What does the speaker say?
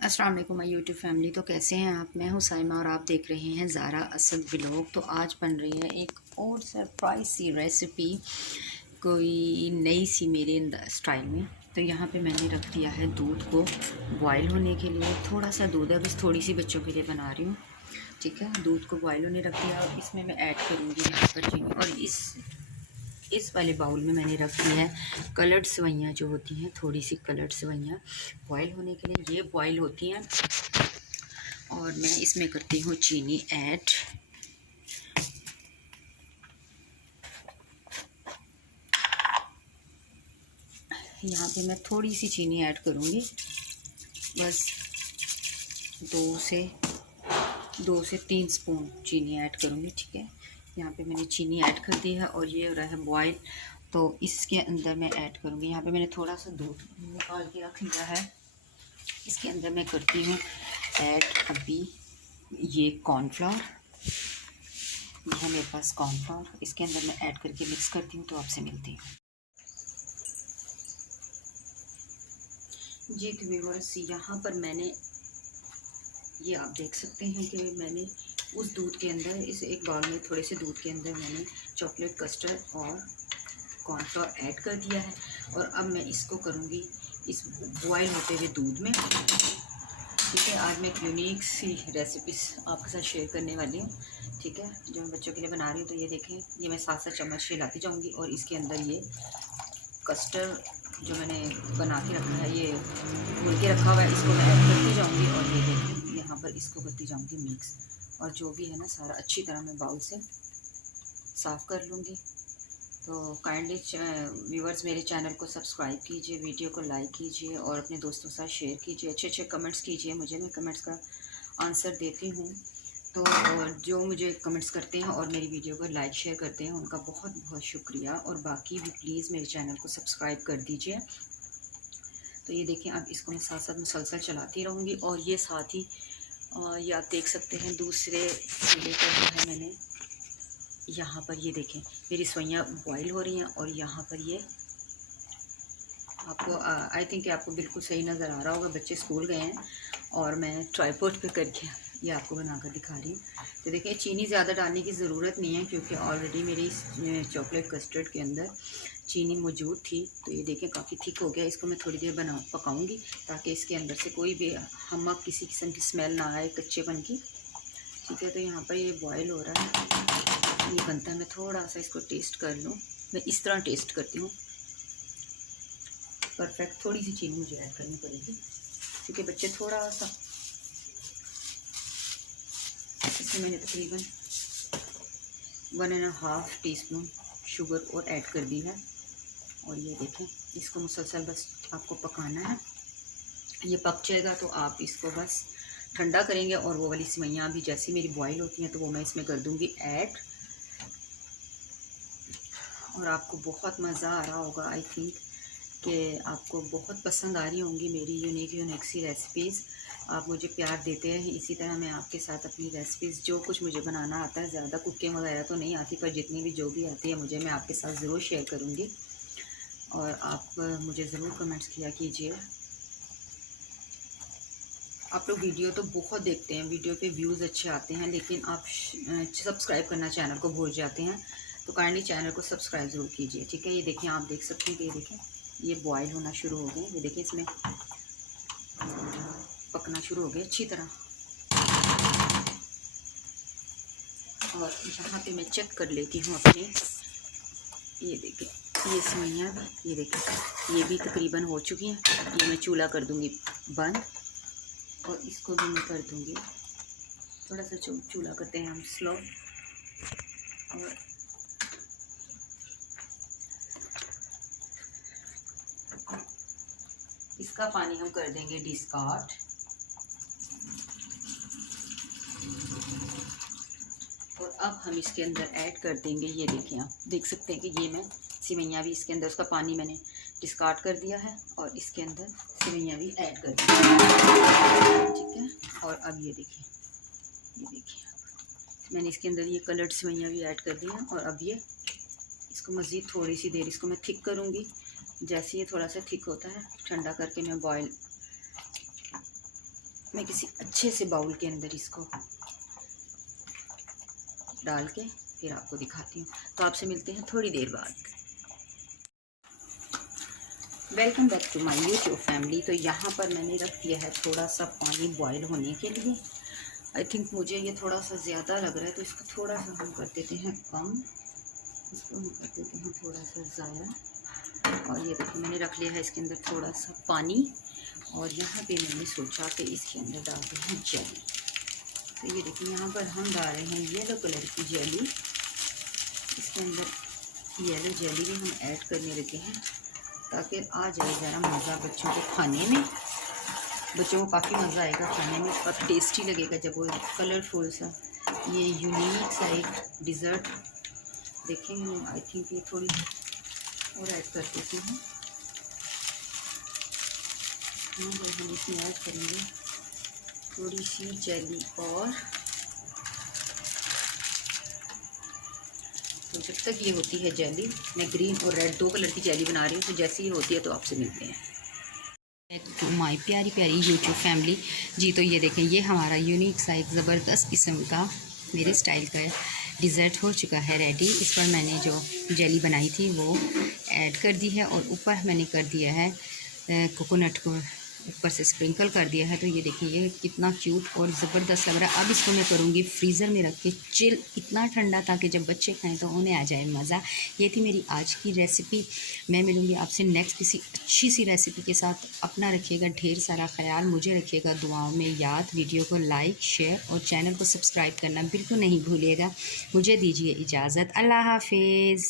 अस्सलाम वालेकुम my YouTube family. तो कैसे हैं आप? मैं हूं साइमा और आप देख रहे हैं ज़ारा असद व्लॉग। तो आज बन रही है एक और सरप्राइज सी रेसिपी, कोई नई सी मेरे स्टाइल में। तो यहाँ पे मैंने रख दिया है दूध को बॉयल होने के लिए। थोड़ा सा दूध है, बस थोड़ी सी बच्चों के लिए बना रही हूँ। ठीक है, दूध को बॉयल होने रख दिया और इसमें मैं ऐड करूँगी यहाँ पर चीनी। और इस वाले बाउल में मैंने रख दी है कलर्ड सेवइयाँ, जो होती हैं थोड़ी सी कलर्ड सेवइयाँ बॉयल होने के लिए। ये बॉयल होती हैं और मैं इसमें करती हूँ चीनी ऐड। यहाँ पे मैं थोड़ी सी चीनी ऐड करूँगी, बस दो से तीन स्पून चीनी ऐड करूँगी। ठीक है, यहाँ पे मैंने चीनी ऐड कर दी है और ये हो रहा है बॉयल। तो इसके अंदर मैं ऐड करूँगी, यहाँ पे मैंने थोड़ा सा दूध निकाल के रख लिया है। इसके अंदर मैं करती हूँ ऐड अभी ये कॉर्नफ्लावर। ये है मेरे पास कॉर्नफ्लावर, इसके अंदर मैं ऐड करके मिक्स करती हूँ। तो आपसे मिलती हूँ जी। तो व्यूअर्स, यहाँ पर मैंने ये आप देख सकते हैं कि मैंने उस दूध के अंदर, इस एक बाउल में थोड़े से दूध के अंदर मैंने चॉकलेट कस्टर्ड और कॉर्नफ्लावर ऐड कर दिया है। और अब मैं इसको करूँगी इस बॉयल होते हुए दूध में। ठीक है, आज मैं एक यूनिक सी रेसिपीज़ आपके साथ शेयर करने वाली हूँ। ठीक है, जो मैं बच्चों के लिए बना रही हूँ। तो ये देखें, ये मैं 7-7 चम्मच हिलाती जाऊँगी और इसके अंदर ये कस्टर्ड जो मैंने बना के रखा है, ये घोल के रखा हुआ है, इसको मैं ऐड करती जाऊँगी। और ये देखें, यहाँ पर इसको करती जाऊँगी मिक्स। और जो भी है ना सारा अच्छी तरह मैं बाउल से साफ़ कर लूँगी। तो काइंडली व्यूअर्स मेरे चैनल को सब्सक्राइब कीजिए, वीडियो को लाइक कीजिए और अपने दोस्तों के साथ शेयर कीजिए। अच्छे अच्छे कमेंट्स कीजिए मुझे, मैं कमेंट्स का आंसर देती हूँ। तो जो मुझे कमेंट्स करते हैं और मेरी वीडियो को लाइक शेयर करते हैं, उनका बहुत बहुत शुक्रिया। और बाकी भी प्लीज़ मेरे चैनल को सब्सक्राइब कर दीजिए। तो ये देखिए, अब इसको मैं साथ साथ मुसलसल चलाती रहूँगी। और ये साथ ही ये आप देख सकते हैं दूसरे चूल्हे पर जो है मैंने यहाँ पर, ये देखें मेरी सेवइयाँ बॉईल हो रही हैं। और यहाँ पर ये आपको आई थिंक आपको बिल्कुल सही नज़र आ रहा होगा। बच्चे स्कूल गए हैं और मैं ट्राइपॉड पे करके ये आपको बनाकर दिखा रही हूँ। तो देखिए, चीनी ज़्यादा डालने की ज़रूरत नहीं है, क्योंकि ऑलरेडी मेरी इस चॉकलेट कस्टर्ड के अंदर चीनी मौजूद थी। तो ये देखें काफ़ी थिक हो गया। इसको मैं थोड़ी देर पकाऊंगी, ताकि इसके अंदर से कोई भी हमक किसी किस्म की स्मेल ना आए कच्चेपन की। ठीक है, तो यहाँ पर ये बॉयल हो रहा है, ये बनता है। मैं थोड़ा सा इसको टेस्ट कर लूँ। मैं इस तरह टेस्ट करती हूँ परफेक्ट। थोड़ी सी चीनी मुझे ऐड करनी पड़ेगी, क्योंकि बच्चे थोड़ा सा, इसमें मैंने तकरीबन 1.5 टीस्पून शुगर और ऐड कर दी है। और ये देखें, इसको मुसलसल बस आपको पकाना है। ये पक जाएगा तो आप इसको बस ठंडा करेंगे। और वो वाली सेवइयाँ भी जैसी मेरी बॉईल होती हैं, तो वो मैं इसमें कर दूँगी ऐड। और आपको बहुत मज़ा आ रहा होगा, आई थिंक कि आपको बहुत पसंद आ रही होंगी मेरी यूनिक सी रेसिपीज़। आप मुझे प्यार देते हैं, इसी तरह मैं आपके साथ अपनी रेसिपीज़, जो कुछ मुझे बनाना आता है, ज़्यादा कुकिंग वगैरह तो नहीं आती, पर जितनी भी जो भी आती है मुझे, मैं आपके साथ ज़रूर शेयर करूँगी। और आप मुझे ज़रूर कमेंट्स किया कीजिए। आप लोग वीडियो तो बहुत देखते हैं, वीडियो पे व्यूज़ अच्छे आते हैं, लेकिन आप सब्सक्राइब करना चैनल को भूल जाते हैं। तो काइंडली चैनल को सब्सक्राइब ज़रूर कीजिए। ठीक है, ये देखिए, आप देख सकते हैं कि ये देखें, ये बॉयल होना शुरू हो गए। ये देखिए, इसमें पकना शुरू हो गया अच्छी तरह। और यहाँ पे मैं चेक कर लेती हूँ अपने, ये देखें, ये सेवइयाँ भी, ये देखें, ये भी तकरीबन हो चुकी हैं। ये मैं चूल्हा कर दूँगी बंद, और इसको भी मैं कर दूँगी थोड़ा सा चूल्हा करते हैं हम स्लो। और इसका पानी हम कर देंगे डिस्कार्ड। और अब हम इसके अंदर ऐड कर देंगे, ये देखिए, आप देख सकते हैं कि ये मैं सेवइयाँ भी इसके अंदर, उसका पानी मैंने डिस्कार्ड कर दिया है और इसके अंदर सेवइयाँ भी ऐड कर दी। ठीक है, और अब ये देखिए, मैंने इसके अंदर ये कलर्ड सेवइयाँ भी ऐड कर दी हैं। और अब ये इसको मज़ीद थोड़ी सी देर इसको मैं थिक करूँगी। जैसे ये थोड़ा सा थिक होता है, ठंडा करके मैं बॉयल मैं किसी अच्छे से बाउल के अंदर इसको डाल के फिर आपको दिखाती हूँ। तो आपसे मिलते हैं थोड़ी देर बाद। Welcome back to my YouTube family. तो यहाँ पर मैंने रख दिया है थोड़ा सा पानी बॉईल होने के लिए। आई थिंक मुझे ये थोड़ा सा ज़्यादा लग रहा है, तो इसको थोड़ा सा हम कर देते हैं कम, इसको हम कर देते हैं थोड़ा सा ज़्यादा। और ये देखिए मैंने रख लिया है इसके अंदर थोड़ा सा पानी, और यहाँ पे मैंने सोचा कि इसके अंदर डालते हैं जेली। तो ये देखिए यहाँ पर हम डाल रहे हैं येलो कलर की जेली। इसके अंदर येलो जेली भी हम ऐड करने लगे हैं ताकि आ जाए ज़रा मज़ा बच्चों के खाने में। बच्चों को काफ़ी मज़ा आएगा खाने में, काफ़ी टेस्टी लगेगा जब वो कलरफुल सा ये यूनिक सा एक डिज़र्ट देखेंगे। आई थिंक ये थोड़ी और ऐड कर देती हूँ। हम इसमें ऐड करेंगे थोड़ी सी जेली और। तो जब तक ये होती है जेली, मैं ग्रीन और रेड 2 कलर की जेली बना रही हूँ, तो जैसे ही होती है तो आपसे मिलते हैं। तो माय प्यारी प्यारी यूट्यूब फैमिली जी, तो ये देखें ये हमारा यूनिक सा एक ज़बरदस्त किस्म का मेरे स्टाइल का डिज़र्ट हो चुका है रेडी। इस पर मैंने जो जेली बनाई थी वो ऐड कर दी है, और ऊपर मैंने कर दिया है कोकोनट को ऊपर से स्प्रिंकल कर दिया है। तो ये देखिए ये कितना क्यूट और ज़बरदस्त लग रहा है। अब इसको मैं करूँगी फ्रीज़र में रख के चिल, इतना ठंडा ताकि जब बच्चे खाएं तो उन्हें आ जाए मज़ा। ये थी मेरी आज की रेसिपी। मैं मिलूँगी आपसे नेक्स्ट किसी अच्छी सी रेसिपी के साथ। अपना रखिएगा ढेर सारा ख्याल, मुझे रखिएगा दुआओं में याद। वीडियो को लाइक शेयर और चैनल को सब्सक्राइब करना बिल्कुल नहीं भूलिएगा। मुझे दीजिए इजाज़त। अल्लाह हाफिज़।